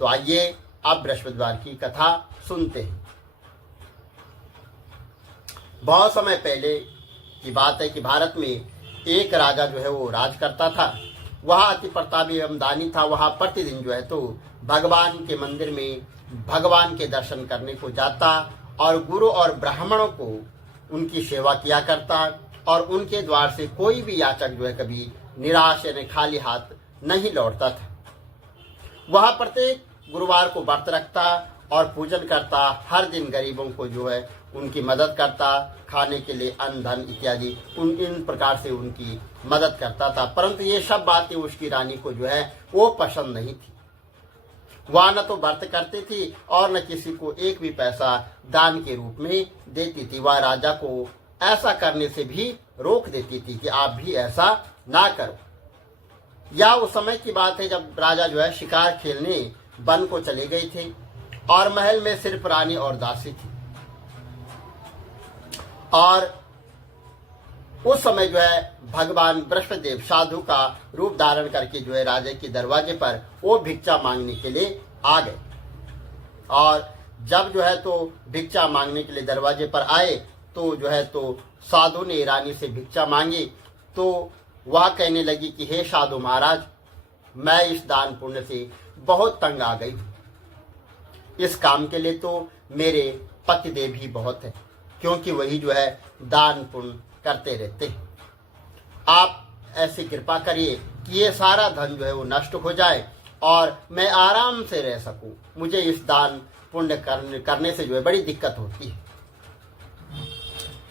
तो आइए अब बृहस्पतिवार की कथा सुनते हैं। बहुत समय पहले की बात है कि भारत में एक राजा जो है वो राज करता था। वह अति प्रतापी एवं दानी था। वह प्रतिदिन जो है तो भगवान के मंदिर में भगवान के दर्शन करने को जाता और गुरु और ब्राह्मणों को उनकी सेवा किया करता और उनके द्वार से कोई भी याचक जो है कभी निराश यानी खाली हाथ नहीं लौटता था। वह प्रत्येक गुरुवार को व्रत रखता और पूजन करता। हर दिन गरीबों को जो है उनकी मदद करता, खाने के लिए अन्न धन इत्यादि इन प्रकार से उनकी मदद करता था। परंतु ये सब बातें उसकी रानी को जो है वो पसंद नहीं थी। वह न तो व्रत करती थी और न किसी को एक भी पैसा दान के रूप में देती थी। वह राजा को ऐसा करने से भी रोक देती थी कि आप भी ऐसा ना करो। या उस समय की बात है जब राजा जो है शिकार खेलने वन को चले गए थे और महल में सिर्फ रानी और दासी थी। और उस समय जो है भगवान बृहस्पति देव साधु का रूप धारण करके जो है राजा के दरवाजे पर वो भिक्षा मांगने के लिए आ गए। और जब जो है तो भिक्षा मांगने के लिए दरवाजे पर आए तो जो है तो साधु ने रानी से भिक्षा मांगी। तो वह कहने लगी कि हे साधु महाराज, मैं इस दान पुण्य से बहुत तंग आ गई हूँ। इस काम के लिए तो मेरे पतिदेव ही बहुत है, क्योंकि वही जो है दान पुण्य करते रहते हैं। आप ऐसी कृपा करिए कि ये सारा धन जो है वो नष्ट हो जाए और मैं आराम से रह सकूं। मुझे इस दान पुण्य करने से जो है बड़ी दिक्कत होती है।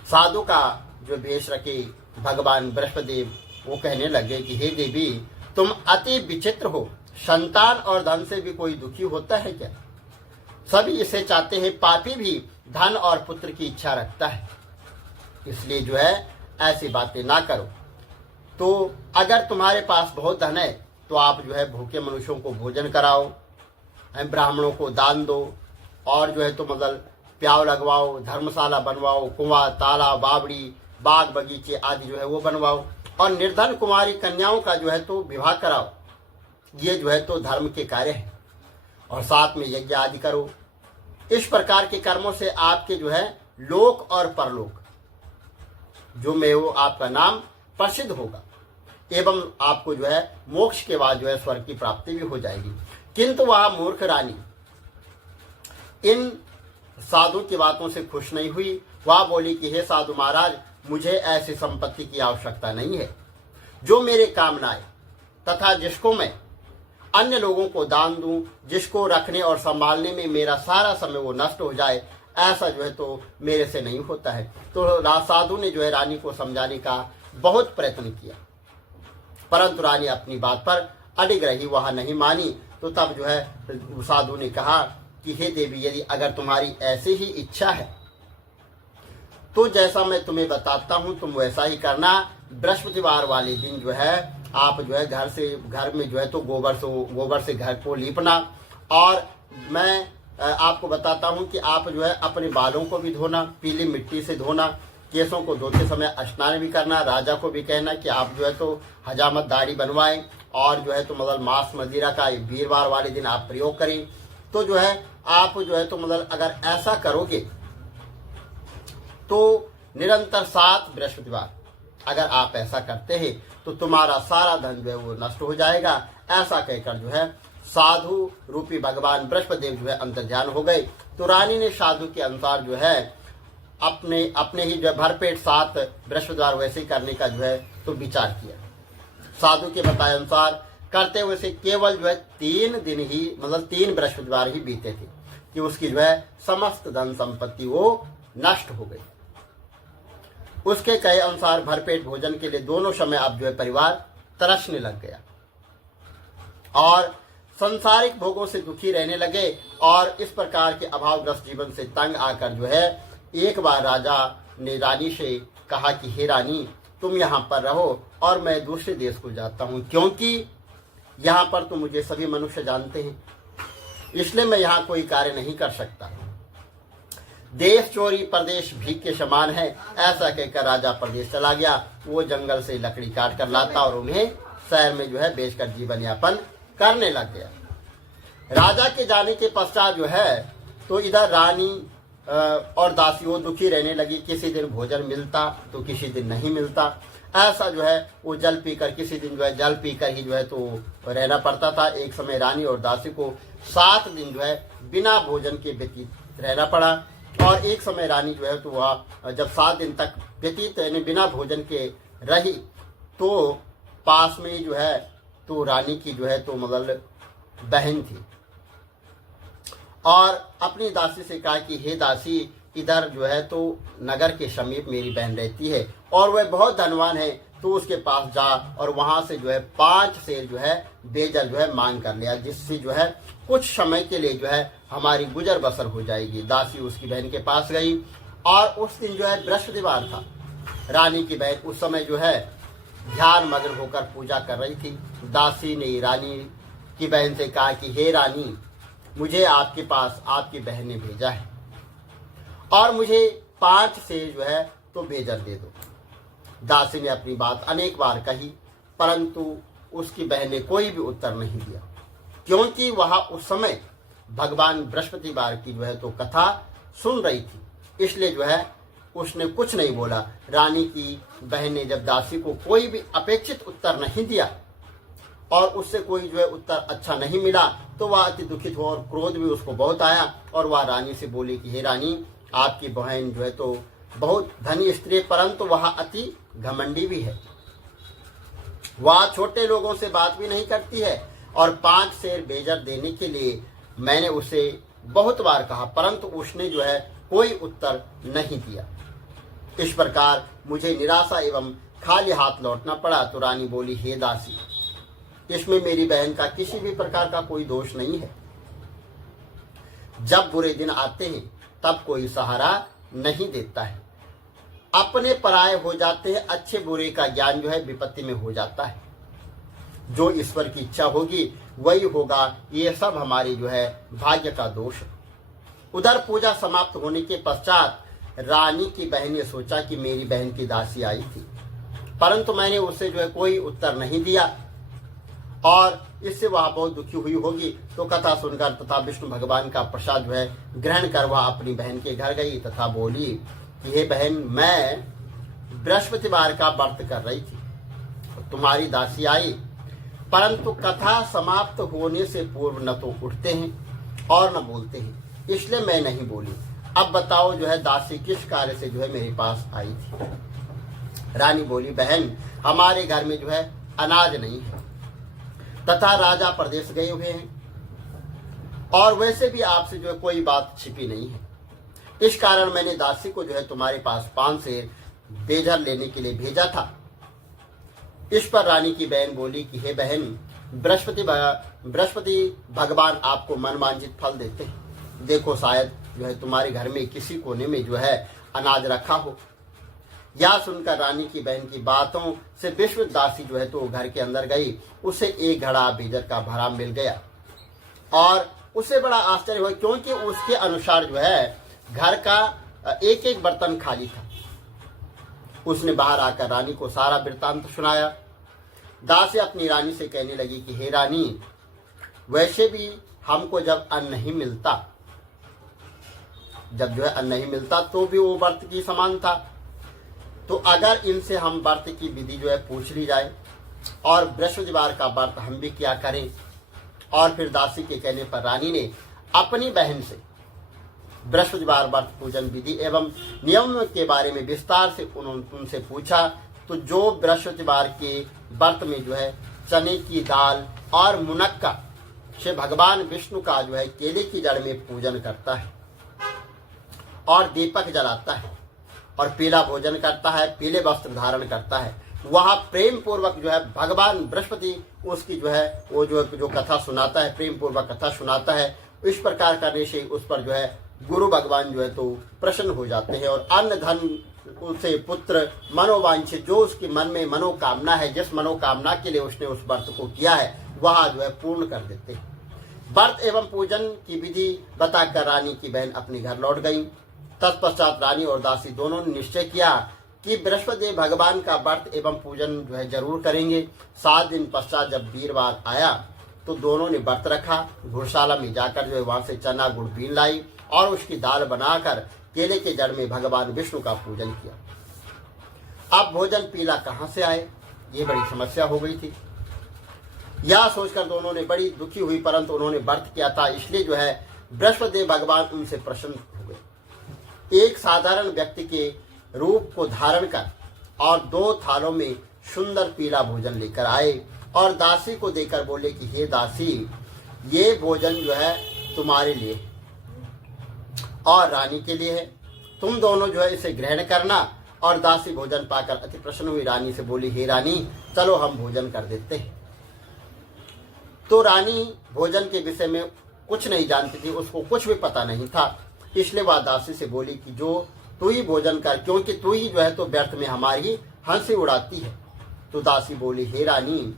साधु का जो भेष रखे भगवान बृहस्पतिदेव वो कहने लगे कि हे देवी, तुम अति विचित्र हो। संतान और धन से भी कोई दुखी होता है क्या? सभी इसे चाहते हैं। पापी भी धन और पुत्र की इच्छा रखता है। इसलिए जो है ऐसी बातें ना करो। तो अगर तुम्हारे पास बहुत धन है तो आप जो है भूखे मनुष्यों को भोजन कराओ, ब्राह्मणों को दान दो और जो है तो मतलब प्याव लगवाओ, धर्मशाला बनवाओ, कुआं, तालाब, बावड़ी, बाग बगीचे आदि जो है वो बनवाओ और निर्धन कुमारी कन्याओं का जो है तो विवाह कराओ। ये जो है तो धर्म के कार्य है। और साथ में यज्ञ आदि करो। इस प्रकार के कर्मों से आपके जो है लोक और परलोक जो में वो आपका नाम प्रसिद्ध होगा एवं आपको जो है मोक्ष के बाद जो है स्वर्ग की प्राप्ति भी हो जाएगी। किंतु वह मूर्ख रानी इन साधु की बातों से खुश नहीं हुई। वह बोली कि हे साधु महाराज, मुझे ऐसी संपत्ति की आवश्यकता नहीं है जो मेरे काम न आए तथा जिसको मैं अन्य लोगों को दान दूं, जिसको रखने और संभालने में मेरा सारा समय वो नष्ट हो जाए, ऐसा जो है तो मेरे से नहीं होता है। तो साधु ने जो है रानी को समझाने का बहुत प्रयत्न किया, परंतु रानी अपनी बात पर अडिग रही। वह नहीं मानी। तो तब जो है साधु ने कहा कि हे देवी, यदि अगर तुम्हारी ऐसी ही इच्छा है तो जैसा मैं तुम्हें बताता हूं तुम वैसा ही करना। बृहस्पतिवार वाले दिन जो है आप जो है घर में जो है तो गोबर से घर को लीपना। और मैं आपको बताता हूं कि आप जो है अपने बालों को भी धोना, पीली मिट्टी से धोना। केसों को धोते समय स्नान भी करना। राजा को भी कहना कि आप जो है तो हजामत दाढ़ी बनवाएं और जो है तो मतलब मांस मदिरा का वीरवार वाले दिन आप प्रयोग करें। तो जो है आप जो है तो मतलब अगर ऐसा करोगे तो निरंतर 7 बृहस्पतिवार अगर आप ऐसा करते हैं तो तुम्हारा सारा धन जो है वो नष्ट हो जाएगा। ऐसा कहकर जो है साधु रूपी भगवान बृहस्पतिदेव जो है अंतर्ध्यान हो गए। तो रानी ने साधु के अनुसार जो है अपने ही जो भरपेट 7 बृहस्पतिवार वैसे ही करने का जो है तो विचार किया। साधु के बताए अनुसार करते हुए से केवल जो है 3 दिन ही मतलब 3 बृहस्पतिवार ही बीते थे कि उसकी जो है समस्त धन संपत्ति वो नष्ट हो गई। उसके कहे अनुसार भरपेट भोजन के लिए दोनों समय अब जो है परिवार तरसने लग गया और संसारिक भोगों से दुखी रहने लगे। और इस प्रकार के अभावग्रस्त जीवन से तंग आकर जो है एक बार राजा ने रानी से कहा कि हे रानी, तुम यहाँ पर रहो और मैं दूसरे देश को जाता हूँ, क्योंकि यहाँ पर तो मुझे सभी मनुष्य जानते हैं, इसलिए मैं यहाँ कोई कार्य नहीं कर सकता। देश चोरी प्रदेश भीख के समान है। ऐसा कहकर राजा प्रदेश चला गया। वो जंगल से लकड़ी काट कर लाता और उन्हें शहर में जो है बेचकर जीवन यापन करने लग गया। राजा के जाने के पश्चात जो है तो इधर रानी और दासी वो दुखी रहने लगी। किसी दिन भोजन मिलता तो किसी दिन नहीं मिलता। ऐसा जो है वो जल पीकर, किसी दिन जो है जल पीकर ही जो है तो रहना पड़ता था। एक समय रानी और दासी को 7 दिन जो है बिना भोजन के व्यतीत रहना पड़ा। और एक समय रानी जो है तो वह जब 7 दिन तक व्यतीत यानी बिना भोजन के रही तो पास में ही जो है तो रानी की जो है तो मतलब बहन थी और अपनी दासी से कहा कि हे दासी, इधर जो है तो नगर के समीप मेरी बहन रहती है और वह बहुत धनवान है, तो उसके पास जा और वहां से जो है 5 सेर जो है बेजर जो है मांग कर लिया, जिससे जो है कुछ समय के लिए जो है हमारी गुजर बसर हो जाएगी। दासी उसकी बहन के पास गई और उस दिन जो है बृहस्पतिवार था। रानी की बहन उस समय जो है ध्यान मग्न होकर पूजा कर रही थी। दासी ने रानी की बहन से कहा कि हे रानी, मुझे आपके पास आपकी बहन ने भेजा है और मुझे 5 सेर जो है तो बेजर दे दो। दासी ने अपनी बात अनेक बार कही, परंतु उसकी बहन ने कोई भी उत्तर नहीं दिया, क्योंकि वह उस समय भगवान बृहस्पतिवार की जो है तो कथा सुन रही थी। इसलिए जो है उसने कुछ नहीं बोला। रानी की बहन ने जब दासी को कोई भी अपेक्षित उत्तर नहीं दिया और उससे कोई जो है उत्तर अच्छा नहीं मिला तो वह अति दुखित हो और क्रोध भी उसको बहुत आया और वह रानी से बोली कि हे रानी, आपकी बहन जो है तो बहुत धनी स्त्री, परंतु वह अति घमंडी भी है। वह छोटे लोगों से बात भी नहीं करती है और 5 सेर बेजर देने के लिए मैंने उसे बहुत बार कहा, परंतु उसने जो है कोई उत्तर नहीं दिया। इस प्रकार मुझे निराशा एवं खाली हाथ लौटना पड़ा। तो रानी बोली, हे दासी, इसमें मेरी बहन का किसी भी प्रकार का कोई दोष नहीं है। जब बुरे दिन आते हैं तब कोई सहारा नहीं देता है, अपने पराये हो जाते हैं। अच्छे बुरे का ज्ञान जो है विपत्ति में हो जाता है। जो ईश्वर की इच्छा होगी वही होगा। ये सब हमारी जो है भाग्य का दोष है। उधर पूजा समाप्त होने के पश्चात रानी की बहन ने सोचा कि मेरी बहन की दासी आई थी, परंतु मैंने उसे जो है कोई उत्तर नहीं दिया और इससे वह बहुत दुखी हुई होगी। तो कथा सुनकर तथा विष्णु भगवान का प्रसाद जो है ग्रहण कर वह अपनी बहन के घर गई तथा बोली कि हे बहन, मैं बृहस्पतिवार का व्रत कर रही थी, तुम्हारी दासी आई, परंतु कथा समाप्त होने से पूर्व न तो उठते हैं और न बोलते हैं, इसलिए मैं नहीं बोली। अब बताओ जो है दासी किस कार्य से जो है मेरे पास आई थी। रानी बोली, बहन, हमारे घर में जो है अनाज नहीं है तथा राजा प्रदेश गए हुए हैं और वैसे भी आपसे जो है कोई बात छिपी नहीं है। इस कारण मैंने दासी को जो है तुम्हारे पास 5 सेर बेजर लेने के लिए भेजा था। इस पर रानी की बहन बोली कि हे बहन, बृहस्पति भगवान आपको मनवांछित फल देते हैं। देखो, शायद जो है तुम्हारे घर में किसी कोने में जो है अनाज रखा हो। यह सुनकर रानी की बहन की बातों से विश्व दासी जो है तो घर के अंदर गई। उसे एक घड़ा बेजर का भरा मिल गया और उसे बड़ा आश्चर्य हुआ, क्योंकि उसके अनुसार जो है घर का एक एक बर्तन खाली था। उसने बाहर आकर रानी को सारा वृत्तांत सुनाया। दासी अपनी रानी से कहने लगी कि हे रानी, वैसे भी हमको जब अन्न नहीं मिलता, जब जो है अन्न नहीं मिलता तो भी वो व्रत की समान था, तो अगर इनसे हम व्रत की विधि जो है पूछ ली जाए और बृहस्पतिवार का व्रत हम भी क्या करें। और फिर दासी के कहने पर रानी ने अपनी बहन से बृहस्पतिवार व्रत पूजन विधि एवं नियम के बारे में विस्तार से उनसे पूछा। तो जो बृहस्पतिवार के व्रत में जो है चने की दाल और मुनक्का से भगवान विष्णु का जो है केले की जड़ में पूजन करता है और दीपक जलाता है और पीला भोजन करता है, पीले वस्त्र धारण करता है, वह प्रेम पूर्वक जो है भगवान बृहस्पति उसकी जो है वो जो कथा सुनाता है, प्रेम पूर्वक कथा सुनाता है। इस प्रकार करने से उस पर जो है गुरु भगवान जो है तो प्रसन्न हो जाते हैं और अन्न धन उसे पुत्र मनोवांछित जो उसके मन में मनोकामना है, जिस मनोकामना के लिए उसने उस व्रत को किया है, वह जो है पूर्ण कर देते हैं। व्रत एवं पूजन की विधि बताकर रानी की बहन अपने घर लौट गई। तत्पश्चात रानी और दासी दोनों ने निश्चय किया कि बृहस्पति भगवान का व्रत एवं पूजन जो है जरूर करेंगे। 7 दिन पश्चात जब वीरवार आया तो दोनों ने व्रत रखा, घुड़शाला में जाकर जो है वहां से चना गुड़ बीन लाई और उसकी दाल बनाकर केले के जड़ में भगवान विष्णु का पूजन किया। अब भोजन पीला कहाँ से आए, ये बड़ी समस्या हो गई थी। यह सोचकर दोनों ने बड़ी दुखी हुई, परंतु उन्होंने व्रत किया था, इसलिए जो है बृहस्पति भगवान उनसे प्रसन्न हो गए। एक साधारण व्यक्ति के रूप को धारण कर और 2 थालों में सुंदर पीला भोजन लेकर आए और दासी को देकर बोले कि हे दासी, ये भोजन जो है तुम्हारे लिए और रानी के लिए है, तुम दोनों जो है इसे ग्रहण करना। और दासी भोजन पाकर अति प्रसन्न हुई, रानी से बोली, हे रानी, चलो हम भोजन कर देते हैं। तो रानी भोजन के विषय में कुछ नहीं जानती थी, उसको कुछ भी पता नहीं था, इसलिए वह दासी से बोली कि जो तू ही भोजन कर, क्योंकि तू ही जो है तो व्यर्थ में हमारी हंसी उड़ाती है। तो दासी बोली, हे रानी,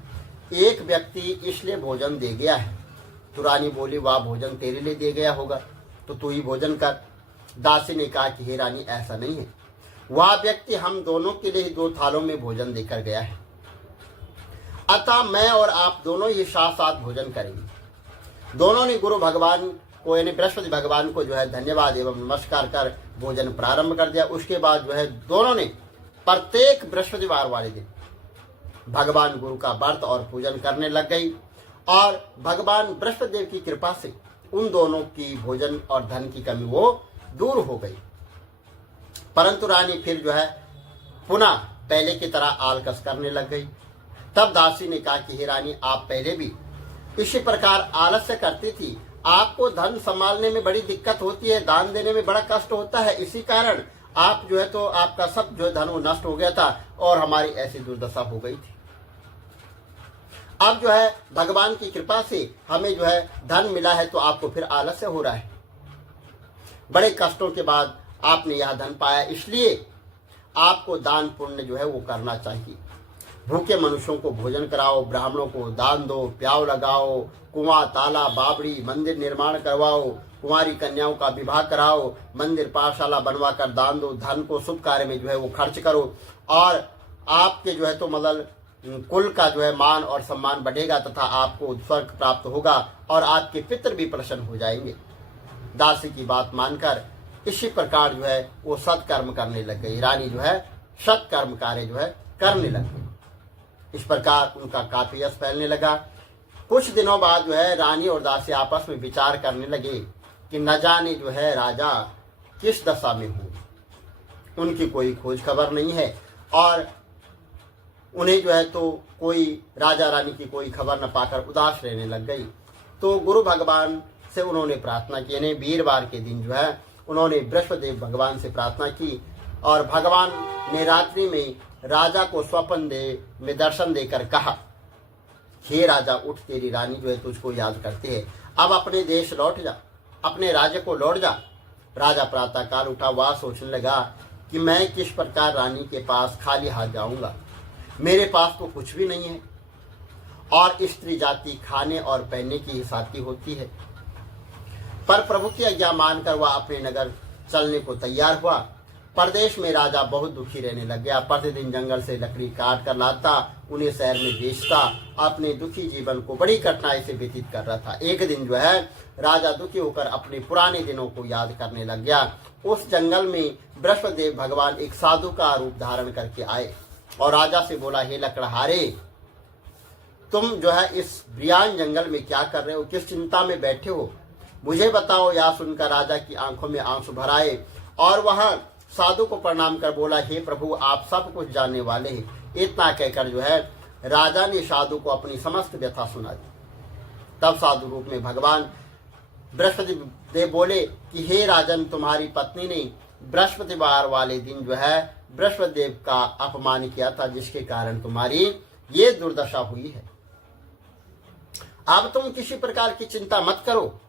एक व्यक्ति इसलिए भोजन दे गया है। तो रानी बोली, वह भोजन तेरे लिए दे गया होगा, तो तू ही भोजन कर। दासी ने कहा कि हे रानी, ऐसा नहीं है, वह व्यक्ति हम दोनों के लिए 2 थालों में भोजन देकर गया है, अतः मैं और आप दोनों ही साथ साथ भोजन करेंगे। दोनों ने गुरु भगवान को यानी बृहस्पति भगवान को जो है धन्यवाद एवं नमस्कार कर भोजन प्रारंभ कर दिया। उसके बाद जो है दोनों ने प्रत्येक बृहस्पतिवार वाले दिन भगवान गुरु का व्रत और पूजन करने लग गई और भगवान बृहस्पति देव की कृपा से उन दोनों की भोजन और धन की कमी वो दूर हो गई। परंतु रानी फिर जो है पुनः पहले की तरह आलकस करने लग गई। तब दासी ने कहा कि हे रानी, आप पहले भी इसी प्रकार आलस्य करती थी, आपको धन संभालने में बड़ी दिक्कत होती है, दान देने में बड़ा कष्ट होता है, इसी कारण आप जो है तो आपका सब जो है धन वो नष्ट हो गया था और हमारी ऐसी दुर्दशा हो गई थी। अब जो है भगवान की कृपा से हमें जो है धन मिला है, तो आपको फिर आलस्य हो रहा है। बड़े कष्टों के बाद आपने यह धन पाया, इसलिए आपको दान पुण्य जो है वो करना चाहिए। भूखे मनुष्यों को भोजन कराओ, ब्राह्मणों को दान दो, प्याव लगाओ, कुआं, तालाब, बावड़ी, मंदिर निर्माण करवाओ, कुंवारी कन्याओं का विवाह कराओ, मंदिर पाठशाला बनवा कर दान दो, धन को शुभ कार्य में जो है वो खर्च करो और आपके जो है तो मतलब कुल का जो है मान और सम्मान बढ़ेगा तथा आपको स्वर्ग प्राप्त होगा और आपके पितृ भी प्रसन्न हो जाएंगे। दासी की बात मानकर इसी प्रकार जो है वो सत्कर्म करने लग गई। रानी जो है सत्कर्म कार्य जो है करने लग गई। इस प्रकार उनका काफी यश फैलने लगा। कुछ दिनों बाद जो है रानी और दासी आपस में विचार करने लगे कि न जाने जो है राजा किस दशा में हो, उनकी कोई खोज खबर नहीं है और उन्हें जो है तो कोई राजा रानी की कोई खबर न पाकर उदास रहने लग गई। तो गुरु भगवान से उन्होंने प्रार्थना की, यानी वीरवार के दिन जो है उन्होंने बृहस्पति भगवान से प्रार्थना की और भगवान ने रात्रि में राजा को स्वप्न में दर्शन देकर कहा, हे राजा, उठ, तेरी रानी जो है तुझको याद करती है, अब अपने देश लौट जा, अपने राज्य को लौट जा। राजा प्रातः काल उठा, वह सोचने लगा कि मैं किस प्रकार रानी के पास खाली हाथ जाऊंगा, मेरे पास तो कुछ भी नहीं है और स्त्री जाति खाने और पहनने की ही साथी होती है। पर प्रभु की आज्ञा मानकर वह अपने नगर चलने को तैयार हुआ। प्रदेश में राजा बहुत दुखी रहने लग गया। प्रतिदिन जंगल से लकड़ी काट कर लाता, उन्हें शहर में बेचता, अपने दुखी जीवन को बड़ी कठिनाई से व्यतीत कर रहा था। एक दिन जो है राजा दुखी होकर अपने पुराने दिनों को याद करने लग गया। उस जंगल में बृहस्पति भगवान एक साधु का रूप धारण करके आए और राजा से बोला, हे लकड़हारे, तुम जो है इस बियान जंगल में क्या कर रहे हो, किस चिंता में बैठे हो, मुझे बताओ। यह सुनकर राजा की आंखों में आंसू भर आए और वह साधु को प्रणाम कर बोला, हे प्रभु, आप सब कुछ जानने वाले हैं। इतना कहकर जो है राजा ने साधु को अपनी समस्त व्यथा सुना दी। तब साधु रूप में भगवान बृहस्पति देव बोले कि हे राजन, तुम्हारी पत्नी ने बृहस्पतिवार वाले दिन जो है बृहस्पति देव का अपमान किया था, जिसके कारण तुम्हारी ये दुर्दशा हुई है। अब तुम किसी प्रकार की चिंता मत करो,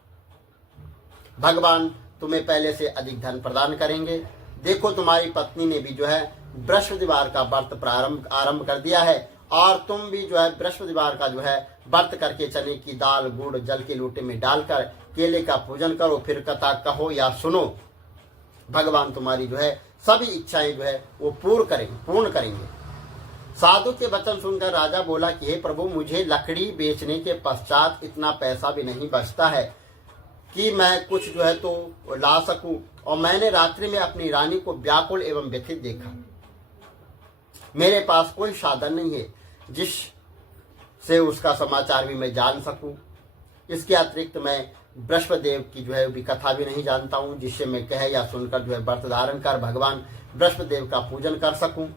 भगवान तुम्हें पहले से अधिक धन प्रदान करेंगे। देखो, तुम्हारी पत्नी ने भी जो है बृहस्पतिवार का व्रत आरंभ कर दिया है और तुम भी जो है बृहस्पतिवार का जो है व्रत करके चने की दाल गुड़ जल के लोटे में डालकर केले का पूजन करो, फिर कथा कहो या सुनो। भगवान तुम्हारी जो है सभी इच्छाएं जो है वो पूर्ण करेंगे। साधु के वचन सुनकर राजा बोला कि हे प्रभु, मुझे लकड़ी बेचने के पश्चात इतना पैसा भी नहीं बचता है कि मैं कुछ जो है तो ला सकूं, और मैंने रात्रि में अपनी रानी को व्याकुल एवं व्यथित देखा। मेरे पास कोई साधन नहीं है जिससे उसका समाचार भी मैं जान सकूं। इसके अतिरिक्त मैं बृहस्पति देव की जो है भी कथा भी नहीं जानता हूं, जिससे मैं कह या सुनकर जो है व्रत धारण कर भगवान बृहस्पति देव का पूजन कर सकूं।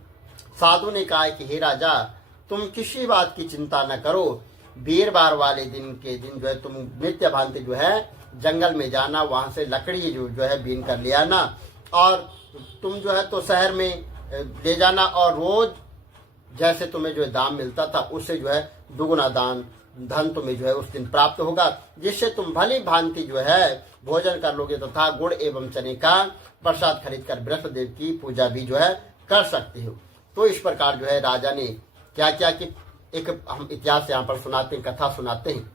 साधु ने कहा कि हे राजा, तुम किसी बात की चिंता न करो। वीरवार वाले दिन के दिन जो है तुम नित्य भांति जो है जंगल में जाना, वहां से लकड़ी जो है बीन कर ले आना, और तुम जो है तो शहर में ले जाना, और रोज जैसे तुम्हें जो है दाम मिलता था उससे जो है दुगुना धन तुम्हें जो है उस दिन प्राप्त होगा, जिससे तुम भली भांति जो है भोजन कर लोगे तथा गुड़ एवं चने का प्रसाद खरीद कर बृहस्पति देव की पूजा भी जो है कर सकते हो। तो इस प्रकार जो है राजा ने क्या किया कि एक हम इतिहास यहाँ पर सुनाते हैं, कथा सुनाते हैं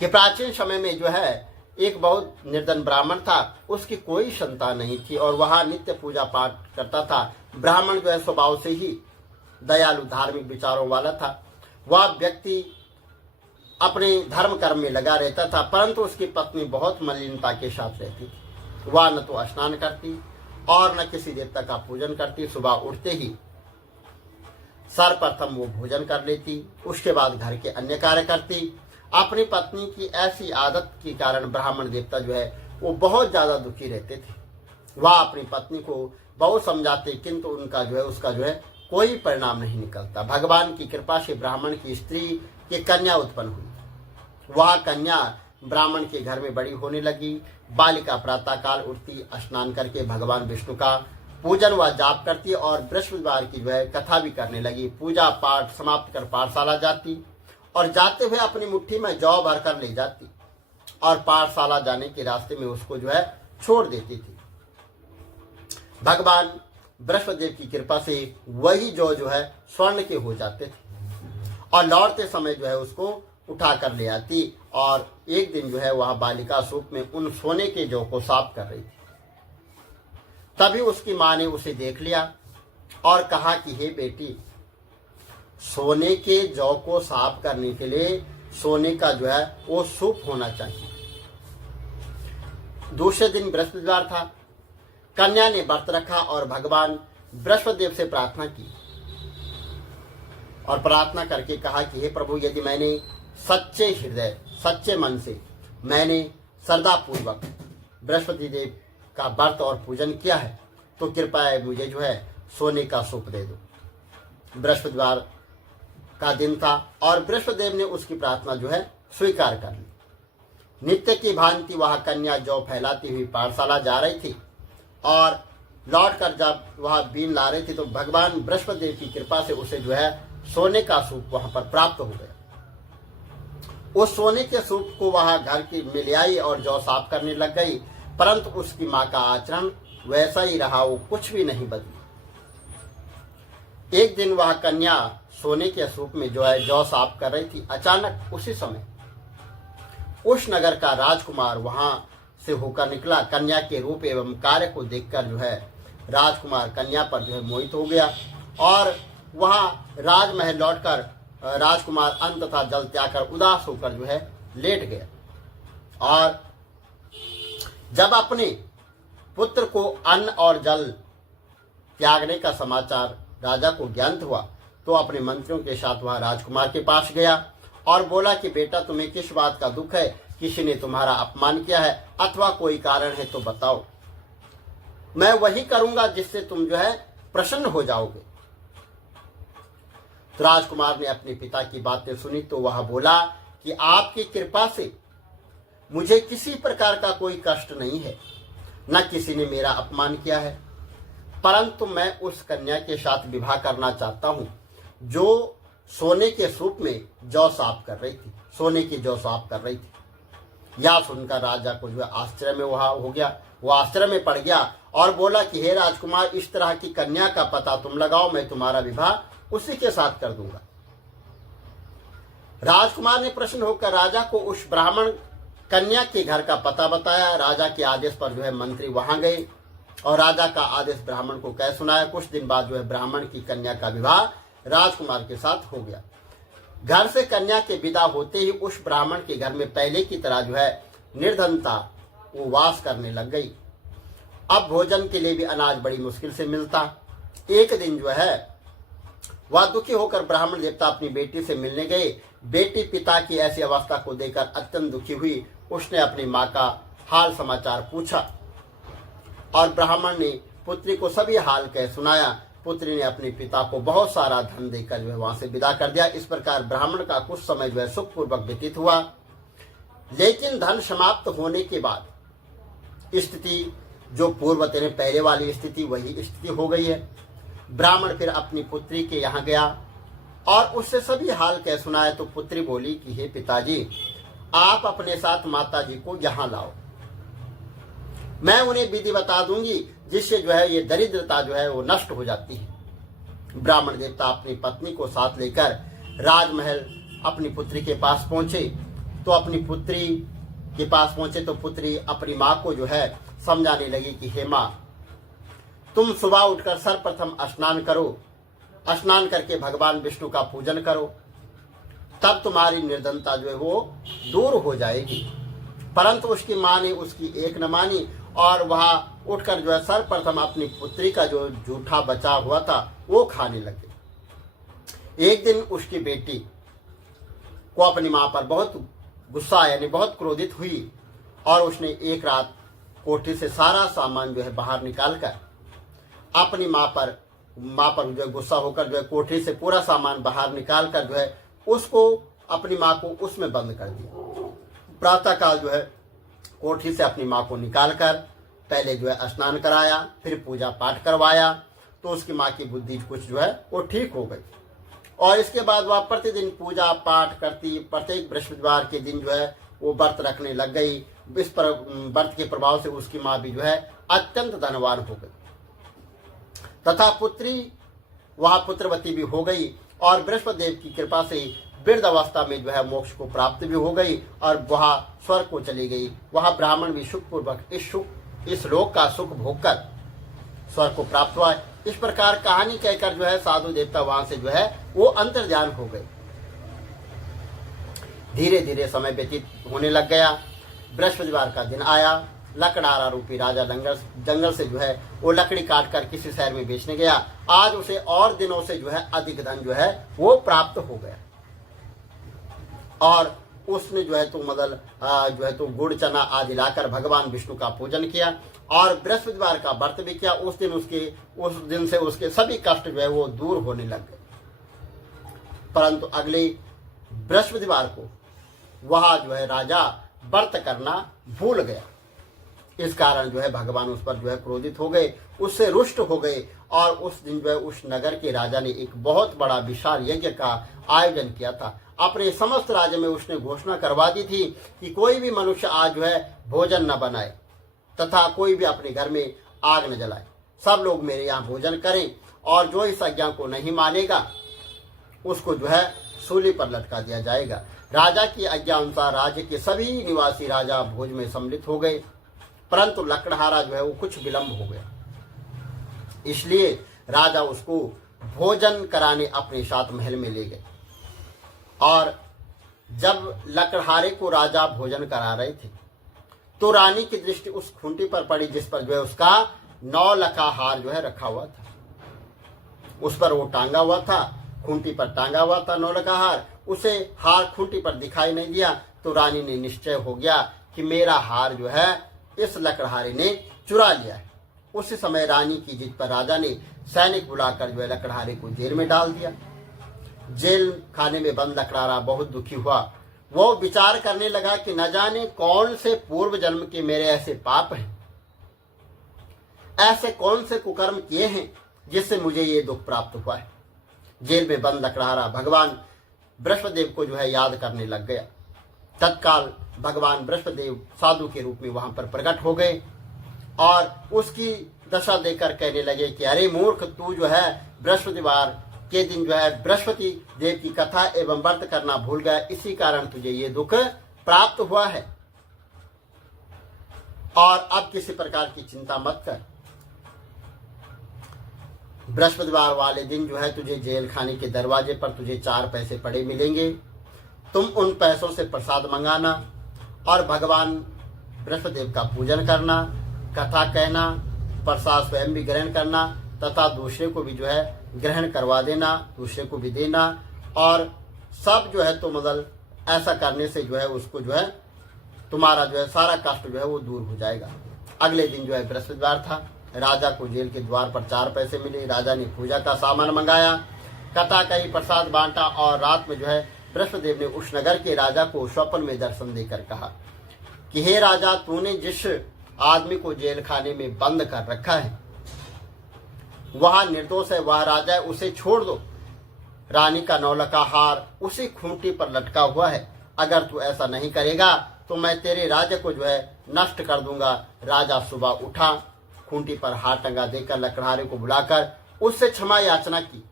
कि प्राचीन समय में जो है एक बहुत निर्धन ब्राह्मण था, उसकी कोई संतान नहीं थी और वह नित्य पूजा पाठ करता था। ब्राह्मण जो है स्वभाव से ही दयालु धार्मिक विचारों वाला था। वह व्यक्ति अपने धर्म कर्म में लगा रहता था, परंतु उसकी पत्नी बहुत मलिनता के साथ रहती थी। वह न तो स्नान करती और न किसी देवता का पूजन करती। सुबह उठते ही सर्वप्रथम वो भोजन कर लेती, उसके बाद घर के अन्य कार्य करती। अपनी पत्नी की ऐसी आदत के कारण ब्राह्मण देवता जो है वो बहुत ज्यादा दुखी रहते थे। वह अपनी पत्नी को बहुत समझाते, किंतु उसका जो है कोई परिणाम नहीं निकलता। भगवान की कृपा से ब्राह्मण की स्त्री की कन्या उत्पन्न हुई। वह कन्या ब्राह्मण के घर में बड़ी होने लगी। बालिका प्रातःकाल उठती, स्नान करके भगवान विष्णु का पूजन व जाप करती और बृहस्पतिवार की जो है कथा भी करने लगी। पूजा पाठ समाप्त कर पाठशाला जाती और जाते हुए अपनी मुट्ठी में जौ भर कर ले जाती और पाठशाला जाने के रास्ते में उसको जो है छोड़ देती थी। भगवान बृहस्पति देव की कृपा से वही जौ जो है स्वर्ण के हो जाते थे और लौटते समय जो है उसको उठा कर ले आती। और एक दिन जो है वह बालिका सूप में उन सोने के जौ को साफ कर रही थी। तभी उसकी मां ने उसे देख लिया और कहा कि हे बेटी, सोने के जौ को साफ करने के लिए सोने का जो है वो सूप होना चाहिए। दूसरे दिन बृहस्पतिवार था। कन्या ने व्रत रखा और भगवान बृहस्पति देव से प्रार्थना की और प्रार्थना करके कहा कि हे प्रभु, यदि मैंने सच्चे हृदय सच्चे मन से मैंने श्रद्धा पूर्वक बृहस्पति देव का व्रत और पूजन किया है तो कृपया मुझे जो है सोने का सूप दे दो। बृहस्पतिवार का दिन था और बृहस्पति देव ने उसकी प्रार्थना जो है स्वीकार कर ली। नित्य की भांति वह कन्या जौ फैलाती हुई पाठशाला जा रही थी और लौटकर जब वह बीन ला रही थी तो भगवान बृहस्पति देव की कृपा से उसे जो है सोने का सूप वहां पर प्राप्त हो गया। उस सोने के सूप को वह घर की में ले आई और जौ साफ करने लग गई, परंतु उसकी मां का आचरण वैसा ही रहा, वो कुछ भी नहीं बदली। एक दिन वह कन्या सोने के सूप में जो है जौ साफ कर रही थी। अचानक उसी समय उस नगर का राजकुमार वहां से होकर निकला। कन्या के रूप एवं कार्य को देखकर जो है राजकुमार कन्या पर जो है मोहित हो गया और वहां राजमहल लौटकर राजकुमार अन्न तथा जल त्याग कर उदास होकर जो है लेट गया। और जब अपने पुत्र को अन्न और जल त्यागने का समाचार राजा को ज्ञात हुआ तो अपने मंत्रियों के साथ वह राजकुमार के पास गया और बोला कि बेटा, तुम्हें किस बात का दुख है? किसी ने तुम्हारा अपमान किया है अथवा कोई कारण है तो बताओ, मैं वही करूंगा जिससे तुम जो है प्रसन्न हो जाओगे। तो राजकुमार ने अपने पिता की बातें सुनी तो वह बोला कि आपकी कृपा से मुझे किसी प्रकार का कोई कष्ट नहीं है, न किसी ने मेरा अपमान किया है, परंतु मैं उस कन्या के साथ विवाह करना चाहता हूं जो सोने के सूप में जौ साफ कर रही थी, सोने की जौ साफ कर रही थी। यह सुनकर राजा को जो है आश्चर्य में वह हो गया, वो आश्चर्य में पड़ गया और बोला कि हे राजकुमार, इस तरह की कन्या का पता तुम लगाओ, मैं तुम्हारा विवाह उसी के साथ कर दूंगा। राजकुमार ने प्रसन्न होकर राजा को उस ब्राह्मण कन्या के घर का पता बताया। राजा के आदेश पर जो है मंत्री वहां गए और राजा का आदेश ब्राह्मण को कह सुनाया। कुछ दिन बाद जो है ब्राह्मण की कन्या का विवाह राजकुमार के साथ हो गया। घर से कन्या के विदा होते ही उस ब्राह्मण के घर में पहले की तरह जो है निर्धनता वो वास करने लग गई। अब भोजन के लिए भी अनाज बड़ी मुश्किल से मिलता। एक दिन जो है वह दुखी होकर ब्राह्मण देवता अपनी बेटी से मिलने गए। बेटी पिता की ऐसी अवस्था को देखकर अत्यंत दुखी हुई। उसने अपनी माँ का हाल समाचार पूछा और ब्राह्मण ने पुत्री को सभी हाल कह सुनाया। पुत्री ने अपने पिता को बहुत सारा धन देकर जो है वहां से विदा कर दिया। इस प्रकार ब्राह्मण का कुछ समय जो है सुखपूर्वक व्यतीत हुआ। लेकिन धन समाप्त होने के बाद स्थिति जो पूर्व तेरे पहले वाली स्थिति वही स्थिति हो गई है। ब्राह्मण फिर अपनी पुत्री के यहाँ गया और उससे सभी हाल कह सुनाया। तो पुत्री बोली कि हे पिताजी, आप अपने साथ माताजी को यहाँ लाओ, मैं उन्हें विधि बता दूंगी जिससे जो है ये दरिद्रता जो है वो नष्ट हो जाती है। ब्राह्मण देवता अपनी पत्नी को साथ लेकर राजमहल अपनी पुत्री के पास पहुंचे। तो अपनी पुत्री के पास पहुंचे तो पुत्री अपनी माँ को जो है समझाने लगी कि हे माँ, तुम सुबह उठकर सर्वप्रथम स्नान करो, स्नान करके भगवान विष्णु का पूजन करो, तब तुम्हारी निर्धनता जो है वो दूर हो जाएगी। परंतु उसकी माँ ने उसकी एक न मानी और वहां उठकर जो है सर्वप्रथम अपनी पुत्री का जो जूठा बचा हुआ था वो खाने लगे। एक दिन उसकी बेटी को अपनी माँ पर बहुत गुस्सा यानी बहुत क्रोधित हुई और उसने एक रात कोठी से सारा सामान जो है बाहर निकालकर अपनी माँ पर जो है गुस्सा होकर जो है कोठी से पूरा सामान बाहर निकालकर जो है उसको अपनी माँ को उसमें बंद कर दिया। प्रातः काल जो है कोठी से अपनी माँ को निकालकर पहले जो है स्नान कराया, फिर पूजा पाठ करवाया। तो उसकी माँ की बुद्धि कुछ जो है वो ठीक हो गई और इसके बाद वह प्रतिदिन पूजा पाठ करती। प्रत्येक बृहस्पतिवार के दिन जो है वो व्रत रखने लग गई। इस पर व्रत के प्रभाव से उसकी माँ भी जो है अत्यंत धनवान हो गई तथा पुत्री वह पुत्रवती भी हो गई और बृहस्पति देव की कृपा से वृद्ध अवस्था में जो है मोक्ष को प्राप्त भी हो गई और वह स्वर्ग को चली गई। वह ब्राह्मण भी सुखपूर्वक इस लोक का सुख भोगकर स्वर्ग को प्राप्त हुआ। इस प्रकार कहानी कहकर जो है साधु देवता वहां से जो है वो अंतर्ध्यान हो गए। धीरे धीरे समय व्यतीत होने लग गया। बृहस्पतिवार का दिन आया। लकड़हारा रूपी राजा जंगल से जो है वो लकड़ी काट कर किसी शहर में बेचने गया। आज उसे और दिनों से जो है अधिक धन जो है वो प्राप्त हो गया और उसने जो है तो गुड़ चना आदि लाकर भगवान विष्णु का पूजन किया और बृहस्पतिवार का व्रत भी किया। उस दिन से उसके सभी कष्ट जो है वो दूर होने लग गए। परंतु अगले बृहस्पतिवार को वह जो है राजा व्रत करना भूल गया। इस कारण जो है भगवान उस पर जो है क्रोधित हो गए, उससे रुष्ट हो गए और उस दिन जो है उस नगर के राजा ने एक बहुत बड़ा विशाल यज्ञ का आयोजन किया था। अपने समस्त राज्य में उसने घोषणा करवा दी थी कि कोई भी मनुष्य आज जो है भोजन न बनाए तथा कोई भी अपने घर में आग न जलाए। सब लोग मेरे यहाँ भोजन करें और जो इस आज्ञा को नहीं मानेगा उसको जो है सूली पर लटका दिया जाएगा। राजा की आज्ञा अनुसार राज्य के सभी निवासी राजा भोज में सम्मिलित हो गए। परंतु लकड़हारा जो है वो कुछ विलंब हो गया, इसलिए राजा उसको भोजन कराने अपने साथ महल में ले गए। और जब लकड़हारे को राजा भोजन करा रहे थे तो रानी की दृष्टि उस खूंटी पर पड़ी जिस पर जो है उसका 9 लखा हार जो है रखा हुआ था। उस पर वो टांगा हुआ था, खूंटी पर टांगा हुआ था 9 लखा हार। उसे हार खूंटी पर दिखाई नहीं दिया तो रानी ने निश्चय हो गया कि मेरा हार जो है इस लकड़हारे ने चुरा लिया है। उसी समय रानी की जिद पर राजा ने सैनिक बुलाकर जो है लकड़हारे को जेल में डाल दिया। जेल खाने में बंद लकड़हारा बहुत दुखी हुआ। वो विचार करने लगा कि न जाने कौन से पूर्व जन्म के मेरे ऐसे पाप हैं, ऐसे कौन से कुकर्म किए हैं जिससे मुझे ये दुख प्राप्त हुआ है। जेल में बंद लकड़हारा भगवान बृहस्पति देव को जो है याद करने लग गया। तत्काल भगवान बृहस्पति देव साधु के रूप में वहां पर प्रकट हो गए और उसकी दशा देखकर कहने लगे कि अरे मूर्ख, तू जो है बृहस्पतिवार के दिन जो है बृहस्पति देव की कथा एवं व्रत करना भूल गया, इसी कारण तुझे ये दुख प्राप्त हुआ है और अब किसी प्रकार की चिंता मत कर। बृहस्पतिवार वाले दिन जो है तुझे जेल खाने के दरवाजे पर तुझे 4 पैसे पड़े मिलेंगे। तुम उन पैसों से प्रसाद मंगाना और भगवान बृहस्पतिदेव का पूजन करना, कथा कहना, प्रसाद स्वयं भी ग्रहण करना तथा दूसरे को भी जो है ग्रहण करवा देना, दूसरे को भी देना। और सब जो है तो मतलब ऐसा करने से जो है उसको जो है तुम्हारा जो है सारा कष्ट जो है वो दूर हो जाएगा। अगले दिन जो है बृहस्पतिवार था। राजा को जेल के द्वार पर 4 पैसे मिले। राजा ने पूजा का सामान मंगाया, कथा कही, प्रसाद बांटा और रात में जो है बृहस्पतिदेव ने उस नगर के राजा को स्वप्न में दर्शन देकर कहा कि हे राजा, तूने जिस आदमी को जेल खाने में बंद कर रखा है वह निर्दोष है, वह राजा है, उसे छोड़ दो। रानी का नौलखा हार उसी खूंटी पर लटका हुआ है। अगर तू ऐसा नहीं करेगा तो मैं तेरे राज्य को जो है नष्ट कर दूंगा। राजा सुबह उठा, खूंटी पर हार टंगा देकर लकड़हारे को बुलाकर उससे क्षमा याचना की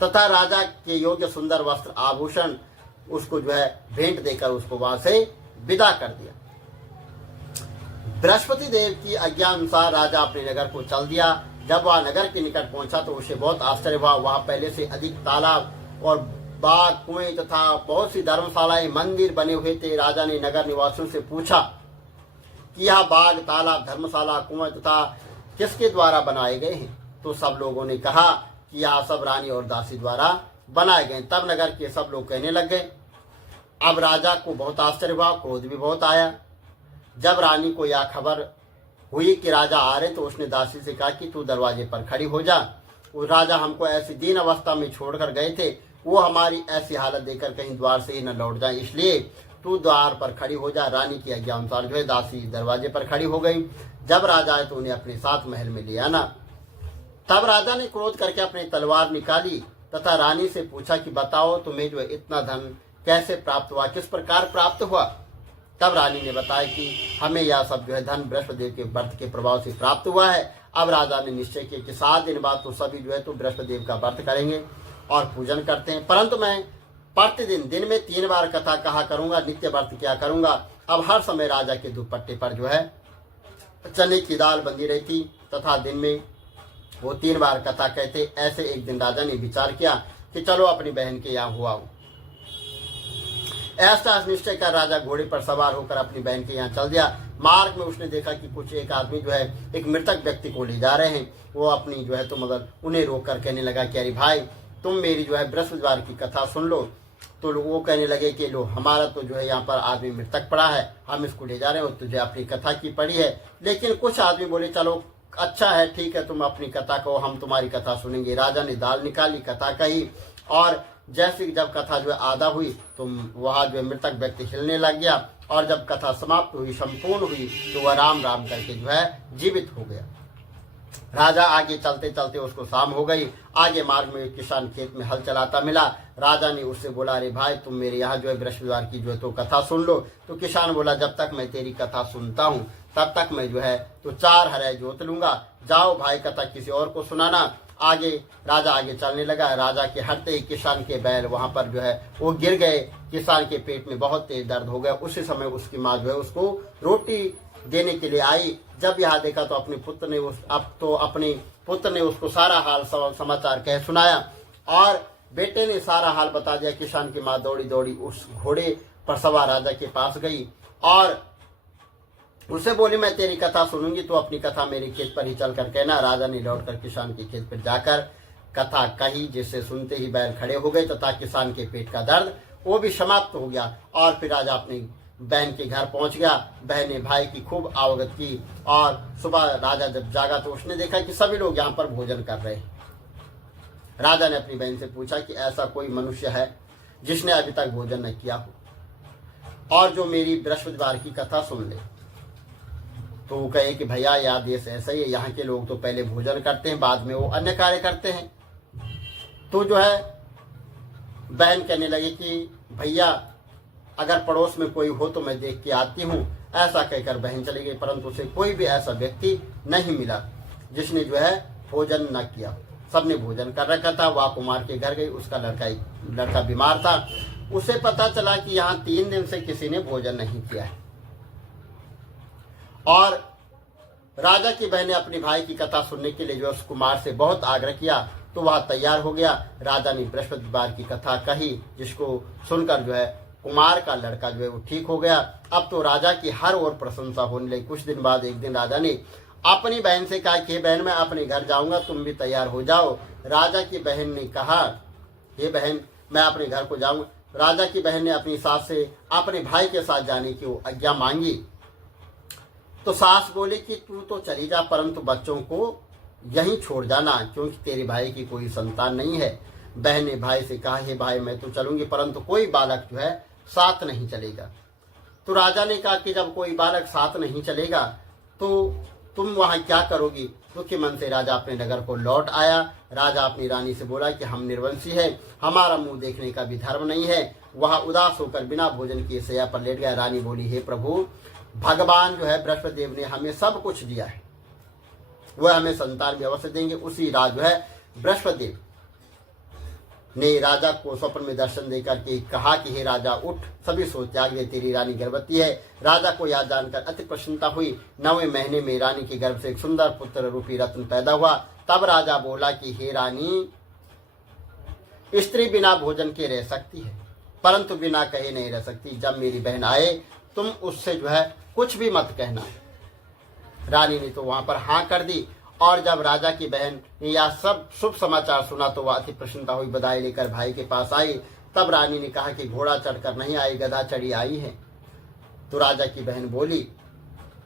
तथा राजा के योग्य सुंदर वस्त्र आभूषण उसको जो है भेंट देकर उसको वहां से विदा कर दिया। बृहस्पति देव की आज्ञा अनुसार राजा अपने नगर को चल दिया। जब वह नगर के निकट पहुंचा तो उसे बहुत आश्चर्य हुआ। वहां पहले से अधिक तालाब और बाग, कुएं तथा बहुत सी धर्मशालाएं, मंदिर बने हुए थे। राजा ने नगर निवासियों से पूछा कि यह बाग, तालाब, धर्मशाला, कुएं तथा किसके द्वारा बनाए गए हैं? तो सब लोगों ने कहा कि यह सब रानी और दासी द्वारा बनाए गए। तब नगर के सब लोग कहने लग गए। अब राजा को बहुत आश्चर्य हुआ, क्रोध भी बहुत आया। जब रानी को यह खबर हुई कि राजा आ रहे तो उसने दासी से कहा कि तू दरवाजे पर खड़ी हो जा। वो राजा हमको ऐसी दीन अवस्था में छोड़कर गए थे, वो हमारी ऐसी हालत देखकर कहीं द्वार से ही न लौट जाए, इसलिए तू द्वार पर खड़ी हो जा। रानी की आज्ञा अनुसार जो है दासी दरवाजे पर खड़ी हो गई। जब राजा आए तो उन्हें अपने साथ महल में ले आना। तब राजा ने क्रोध करके अपनी तलवार निकाली तथा रानी से पूछा कि बताओ तुम्हें जो है इतना धन कैसे प्राप्त हुआ, किस प्रकार प्राप्त हुआ? तब रानी ने बताया कि हमें यह सब जो है धन बृहस्पति के व्रत के प्रभाव से प्राप्त हुआ है। अब राजा ने निश्चय किया कि 7 दिन बाद तो सभी जो है तो बृहस्पति का व्रत करेंगे और पूजन करते हैं, परंतु मैं प्रतिदिन दिन में 3 बार कथा कहा करूंगा, नित्य व्रत किया करूंगा। अब हर समय राजा के दुपट्टे पर जो है चने की दाल बंधी रहती तथा दिन में वो 3 बार कथा कहते। ऐसे एक दिन राजा ने विचार किया कि चलो अपनी बहन के यहाँ हुआ। ऐसा निश्चय कर राजा घोड़े पर सवार होकर अपनी बहन के यहाँ चल दिया। मार्ग में उसने देखा कि कुछ एक आदमी जो है एक मृतक व्यक्ति को ले जा रहे हैं। वो अपनी जो है तो मगर उन्हें रोक कर कहने लगा कि अरे भाई, तुम मेरी जो है बृहस्पतिवार की कथा सुन लो। तो वो कहने लगे कि लो, हमारा तो जो है यहाँ पर आदमी मृतक पड़ा है, हम इसको ले जा रहे हैं और तुझे अपनी कथा की पड़ी है। लेकिन कुछ आदमी बोले चलो अच्छा है, ठीक है, तुम अपनी कथा कहो, हम तुम्हारी कथा सुनेंगे। राजा ने दाल निकाली, कथा कही और जैसे जब कथा जो है आधा हुई तो वहां जो है मृतक व्यक्ति हिलने लग गया और जब कथा समाप्त हुई, संपूर्ण हुई, तो वह राम राम करके जो है जीवित हो गया। राजा आगे चलते चलते उसको शाम हो गई। आगे मार्ग में एक किसान खेत में हल चलाता मिला। राजा ने उससे बोला अरे भाई, तुम मेरे यहाँ जो है बृहस्पतिवार की जो है तो कथा सुन लो। तो किसान बोला जब तक मैं तेरी कथा सुनता हूँ तब तक मैं जो है तो 4 हरे जोत लूंगा। जाओ भाई, कथा किसी और को सुनाना। आगे राजा आगे चलने लगा। राजा के हटते ही किसान के बैल वहां पर जो है वो गिर गए। किसान के पेट में बहुत तेज दर्द हो गया। उसी समय उसकी माँ जो है उसको रोटी देने के लिए आई। जब यहाँ देखा तो अपने पुत्र ने उसको सारा हाल समाचार कह सुनाया और बेटे ने सारा हाल बता दिया। किसान की माँ दौड़ी दौड़ी उस घोड़े पर सवार राजा के पास गई और उसे बोली मैं तेरी कथा सुनूंगी, तो अपनी कथा मेरे खेत पर ही चलकर कहना। राजा ने लौटकर किसान के खेत पर जाकर कथा कही, जिसे सुनते ही बैल खड़े हो गए तथा किसान के पेट का दर्द वो भी समाप्त हो गया। और फिर राजा अपनी बहन के घर पहुंच गया। बहन ने भाई की खूब आवगत की और सुबह राजा जब जागा तो उसने देखा कि सभी लोग यहाँ पर भोजन कर रहे हैं। राजा ने अपनी बहन से पूछा कि ऐसा कोई मनुष्य है जिसने अभी तक भोजन न किया हो और जो मेरी बृहस्पतिवार की कथा सुन ले? तो वो कहे कि भैया यार देश ऐसा ही है, यहाँ के लोग तो पहले भोजन करते हैं, बाद में वो अन्य कार्य करते हैं। तो जो है बहन कहने लगी कि भैया अगर पड़ोस में कोई हो तो मैं देख के आती हूँ। ऐसा कहकर बहन चली गई, परंतु उसे कोई भी ऐसा व्यक्ति नहीं मिला जिसने जो है भोजन न किया। सबने भोजन कर रखा था। वह कुमार के घर गई। उसका लड़का बीमार था। उसे पता चला कि यहाँ 3 दिन से किसी ने भोजन नहीं किया है और राजा की बहन ने अपने भाई की कथा सुनने के लिए जो उस कुमार से बहुत आग्रह किया तो वह तैयार हो गया। राजा ने बृहस्पतिवार की कथा कही, जिसको सुनकर जो है कुमार का लड़का जो है वो ठीक हो गया। अब तो राजा की हर ओर प्रशंसा होने लगी। कुछ दिन बाद एक दिन राजा ने अपनी बहन से कहा कि बहन, मैं अपने घर जाऊंगा, तुम भी तैयार हो जाओ। राजा की बहन ने कहा, हे बहन, मैं अपने घर को जाऊंगा। राजा की बहन ने अपनी सास से अपने भाई के साथ जाने की आज्ञा मांगी तो सास बोली कि तू तो चली जा, परंतु बच्चों को यहीं छोड़ जाना, क्योंकि तेरे भाई की कोई संतान नहीं है। बहन ने भाई से कहा, हे भाई, मैं तो चलूंगी, परंतु कोई बालक जो है साथ नहीं चलेगा। तो राजा ने कहा कि जब कोई बालक साथ नहीं चलेगा तो तुम वहां क्या करोगी। दुखी मन से राजा अपने नगर को लौट आया। राजा अपनी रानी से बोला कि हम निर्वंशी है, हमारा मुंह देखने का भी धर्म नहीं है। वह उदास होकर बिना भोजन किए शैया पर लेट गया। रानी बोली, हे प्रभु, भगवान जो है बृहस्पति देव ने हमें सब कुछ दिया है, वह हमें संतान भी अवश्य देंगे। उसी रात जो है बृहस्पति देव ने राजा को स्वप्न में दर्शन देकर के कहा कि हे राजा, उठ, सभी सोच त्याग दे, तेरी रानी गर्भवती है। राजा को यह जानकर अति प्रसन्नता हुई। 9वें महीने में रानी के गर्भ से एक सुंदर पुत्र रूपी रत्न पैदा हुआ। तब राजा बोला कि हे रानी, स्त्री बिना भोजन के रह सकती है, परंतु बिना कहे नहीं रह सकती। जब मेरी बहन आए तुम उससे जो है कुछ भी मत कहना। रानी ने तो वहां पर हाँ कर दी। और जब राजा की बहन ने यह सब शुभ समाचार सुना तो वह अति प्रसन्नता हुई, बधाई लेकर भाई के पास आई। तब रानी ने कहा कि घोड़ा चढ़कर नहीं आई, गधा चढ़ी आई है। तो राजा की बहन बोली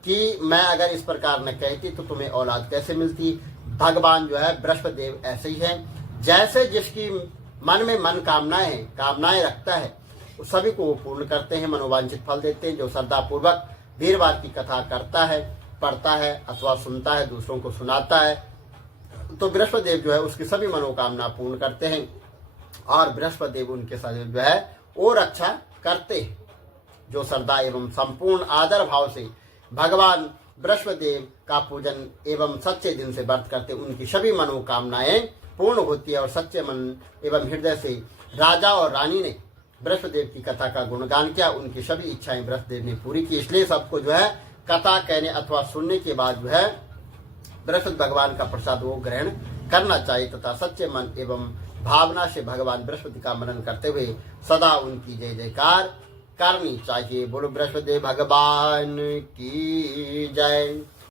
कि मैं अगर इस प्रकार न कहती तो तुम्हें औलाद कैसे मिलती। भगवान जो है बृहस्पति देव ऐसे ही है, जैसे जिसकी मन में मन कामनाएं रखता है उस सभी को वो पूर्ण करते हैं, मनोवांछित फल देते हैं। जो श्रद्धा पूर्वक वीरवार की कथा करता है, पढ़ता है अथवा सुनता है, दूसरों को सुनाता है, तो बृहस्पति देव जो है उसकी सभी मनोकामना पूर्ण करते हैं और बृहस्पति देव उनके साथ जो है वो रक्षा करते हैं। जो श्रद्धा एवं संपूर्ण आदर भाव से भगवान बृहस्पति देव का पूजन एवं सच्चे दिन से व्रत करते, उनकी सभी मनोकामनाएं पूर्ण होती है। और सच्चे मन एवं हृदय से राजा और रानी ने बृहस्पति देव की कथा का गुणगान किया, उनकी सभी इच्छाएं बृहस्पति देव ने पूरी की। इसलिए सबको जो है कथा कहने अथवा सुनने के बाद जो है बृहस्पति भगवान का प्रसाद वो ग्रहण करना चाहिए तथा सच्चे मन एवं भावना से भगवान बृहस्पति का मनन करते हुए सदा उनकी जय जयकार करनी चाहिए। बोलो बृहस्पति भगवान की जय।